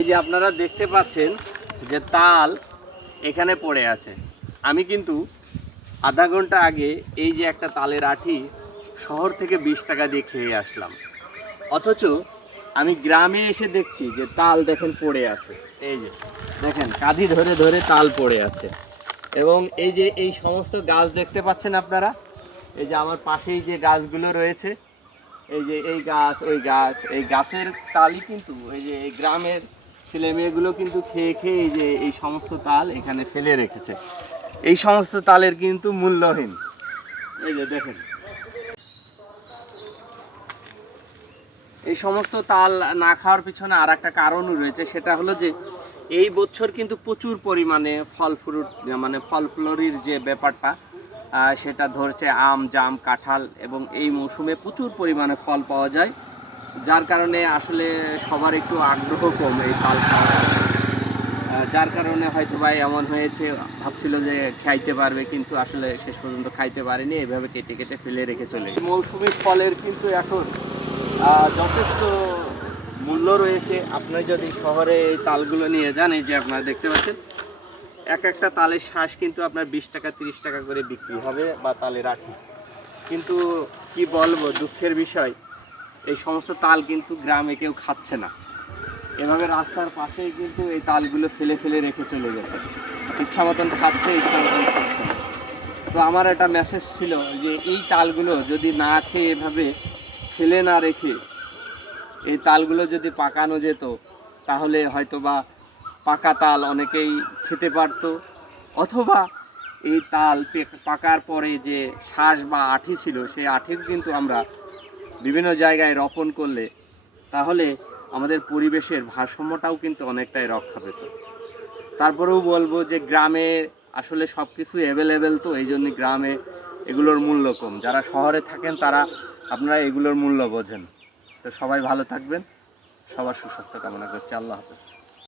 এই যে আপনারা দেখতে পাচ্ছেন যে তাল এখানে পড়ে আছে। আমি কিন্তু আধা ঘণ্টা আগে এই যে একটা তালের আঠি শহর থেকে বিশ টাকা দিয়ে খেয়ে আসলাম। অথচ আমি গ্রামে এসে দেখছি যে তাল দেখেন পড়ে আছে। এই যে, দেখেন, কাঁধি ধরে ধরে তাল পড়ে আছে। এবং এই যে এই সমস্ত গাছ দেখতে পাচ্ছেন আপনারা? এই যে আমার পাশেই যে গাছগুলো রয়েছে, এই যে এই গাছ, ওই গাছ, এই গাছের তালই কিন্তু এই যে এই গ্রামের ছেলে মেয়েগুলো কিন্তু খেয়ে খেয়ে যে এই সমস্ত তাল এখানে ফেলে রেখেছে। এই সমস্ত তালের কিন্তু মূল্যহীন। এই যে দেখেন। এই সমস্ত তাল না খাওয়ার পিছনে আর একটা কারণও রয়েছে, সেটা হলো যে এই বছর কিন্তু প্রচুর পরিমাণে ফল ফ্রুট মানে ফল ফ্লোরির যে ব্যাপারটা সেটা ধরছে আম, জাম, কাঁঠাল এবং এই মৌসুমে প্রচুর পরিমাণে ফল পাওয়া যায়। যার কারণে আসলে সবার একটু আগ্রহ কম এই তাল যার কারণে হয়তো ভাই এমন হয়েছে, ভাবছিল যে খাইতে পারবে, কিন্তু আসলে শেষ পর্যন্ত খাইতে পারেনি, এভাবে কেটে কেটে ফেলে রেখে চলে। মৌসুমী ফলের কিন্তু এখন যথেষ্ট মূল্য রয়েছে। আপনি যদি শহরে এই তালগুলো নিয়ে যান, এই যে আপনারা দেখতে পাচ্ছেন, এক একটা তালের শ্বাস কিন্তু আপনার বিশ টাকা, তিরিশ টাকা করে বিক্রি হবে বা তালে রাখি কিন্তু কি বলব, দুঃখের বিষয় এই সমস্ত তাল কিন্তু গ্রামে কেউ খাচ্ছে না। এভাবে রাস্তার পাশেই কিন্তু এই তালগুলো ফেলে ফেলে রেখে চলে গেছে। ইচ্ছা মতন খাচ্ছে, ইচ্ছা মতন খাচ্ছে তো আমার একটা মেসেজ ছিল যে, এই তালগুলো যদি না খেয়ে এভাবে ফেলে না রেখে এই তালগুলো যদি পাকানো যেত, তাহলে হয়তো বা পাকা তাল অনেকেই খেতে পারতো। অথবা এই তাল পাকার পরে যে শ্বাস বা আঠি ছিল, সেই আঠিও কিন্তু আমরা বিভিন্ন জায়গায় রোপণ করলে তাহলে আমাদের পরিবেশের ভারসাম্যটাও কিন্তু অনেকটাই রক্ষা পেত। তারপরেও বলব যে গ্রামে আসলে সব কিছু অ্যাভেলেবেল তো এই জন্য গ্রামে এগুলোর মূল্য কম। যারা শহরে থাকেন তারা আপনারা এগুলোর মূল্য বোঝেন। তো সবাই ভালো থাকবেন। সবার সুস্বাস্থ্য কামনা করছি। আল্লাহ হাফেজ।